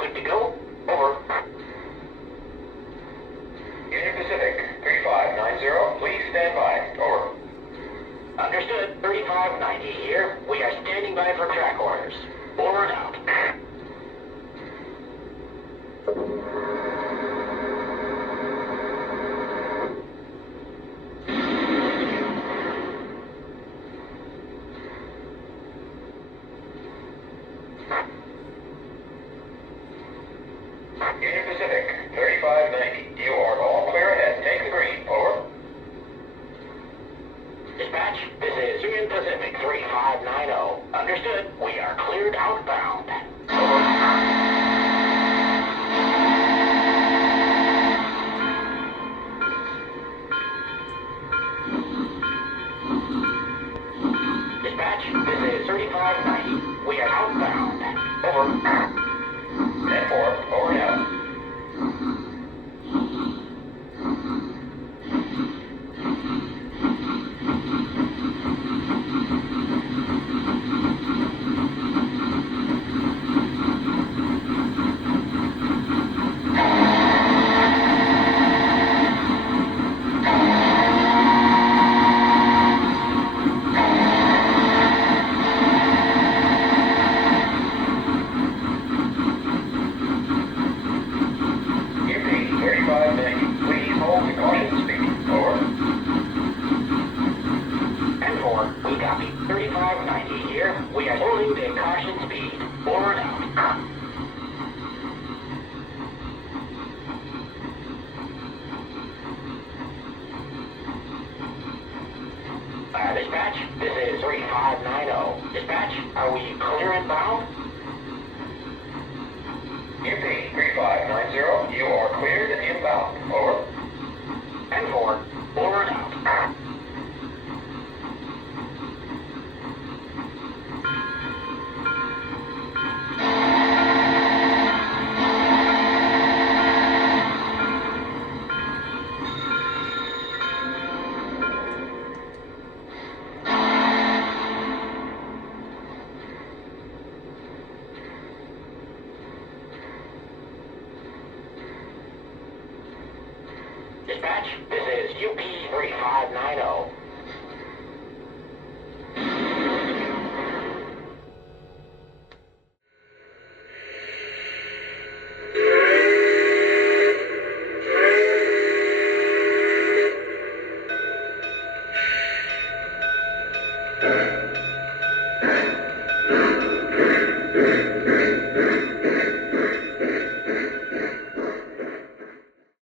good to go? Over. Union Pacific, 3590, please stand by. Over. Understood. 3590 here. We are standing by for track orders. Over and out. Union Pacific, 3590, you are all clear ahead. Take the green. Over. Dispatch, this is Union Pacific 3590. Understood. We are cleared outbound. Dispatch, this is 3590. We are outbound. Over. 10-4, over and out. UP 3590, please hold the caution speed. Over. 10-4, we copy. 3590 here. We are holding the caution speed. Over and out. Dispatch, this is 3590. Dispatch, are we clear inbound? UP 3590, you are cleared and inbound. Over. 10-4, over and out. Dispatch, this is UP 3590.